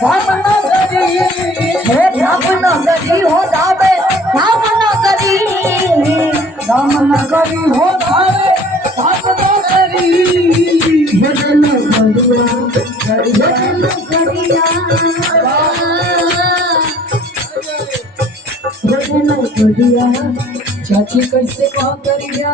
धामनगरी हे धामनगरी हो धावे धामनगरी धामनगरी हो धावे धामनगरी भजन करिया भजन करिया चाची कैसे कहा करिया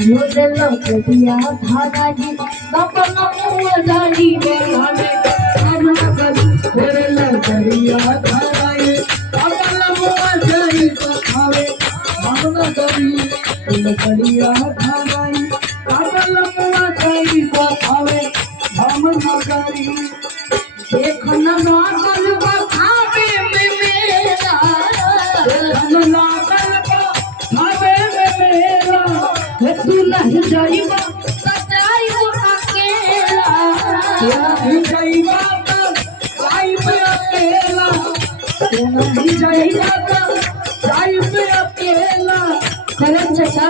भजन करिया धारा जी बाबा नमो जानी बोलावे धामनगरी भजन करिया धारा जी बाबा नमो जानी बोलावे धामनगरी भजन करिया धारा जी बाबा नमो जानी बोलावे धामनगरी देखो न लागल बखावे में मेरा देखो न लागल बखावे में मेरा तू नहीं जाइबा सजाइबो अकेला नहीं जाइबा जाइबो अकेला तू नहीं जाइबा जाइबो अकेला करण चाचा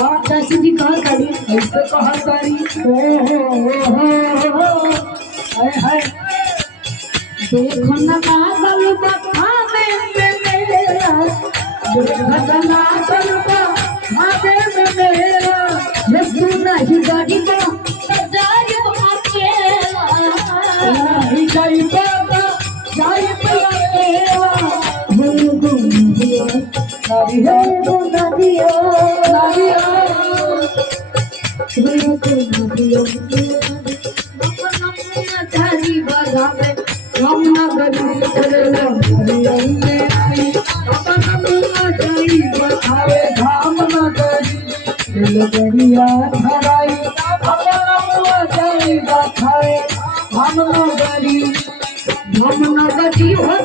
बात चाची जी कहा करी ऐसे कहा करी हाय हाय देखो न लागल बखावे में मेरा देखो न लागल बखावे में मेरा तू नहीं जाइबा सजाइबो अकेला नहीं जाइबा जाइबो अकेला गुरु नदिया गुरु नदिया जानी बजावे धामनगरी गरिया धराई धामनगरी धामनगरी हो